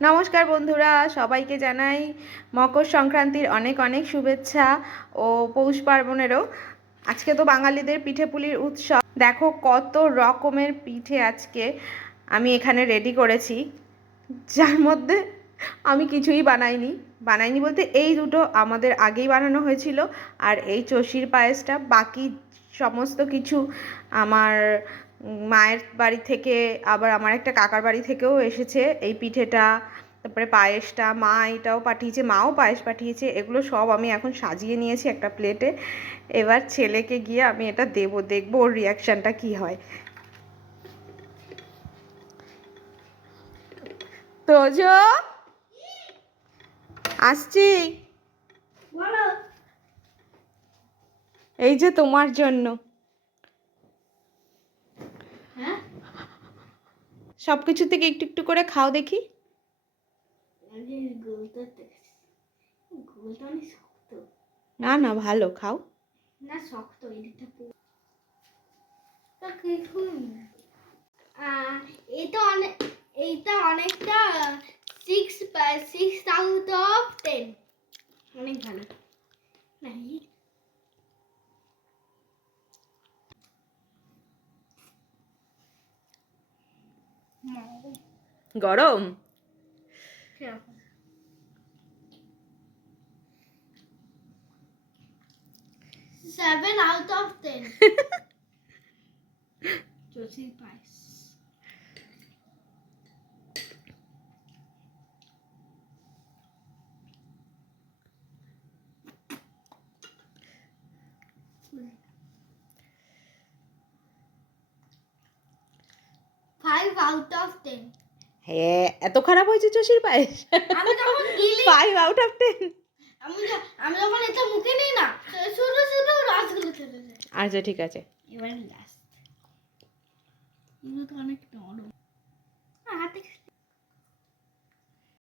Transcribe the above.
নমস্কার বন্ধুরা, সবাইকে জানাই মকর সংক্রান্তির অনেক অনেক শুভেচ্ছা ও পৌষ পার্বণেরও। আজকে তো বাঙালিদের পিঠেপুলির উৎসব। দেখো কত রকমের পিঠে আজকে আমি এখানে রেডি করেছি, যার মধ্যে আমি কিছুই বানাইনি বলতে এই দুটো আমাদের আগেই বানানো হয়েছিল, আর এই চষির পায়েসটা। বাকি সমস্ত কিছু আমার মায়ের বাড়ি থেকে, আবার আমার একটা কাকার বাড়ি থেকেও এসেছে এই পিঠেটা, তারপরে পায়েসটা মা এটাও পাঠিয়েছে, মাও পায়েস পাঠিয়েছে। এগুলো সব আমি এখন সাজিয়ে নিয়েছি একটা প্লেটে। এবার ছেলেকে গিয়ে আমি এটা দেবো, দেখবো ওর রিয়াকশানটা কী হয়। তোজো, আসছি। এই যে তোমার জন্য সবকিছু থেকে একটু একটু করে খাও দেখি। না না, ভালো খাও। না শক্ত এইটা অনেকটা 6/6 অনেক ভালো। গরম? 7/10 চষির পায়েস। হ্যাঁ, এত খারাপ হয়েছে চষির পায়েস? আমি যখন গিলি 5/10। আমি যখন এটা মুখে নিই না, শুধু শুধু রসগুলো চলে যায়। আচ্ছা ঠিক আছে। এবার লাস্ট এগুলো তো অনেক নরম, হাতে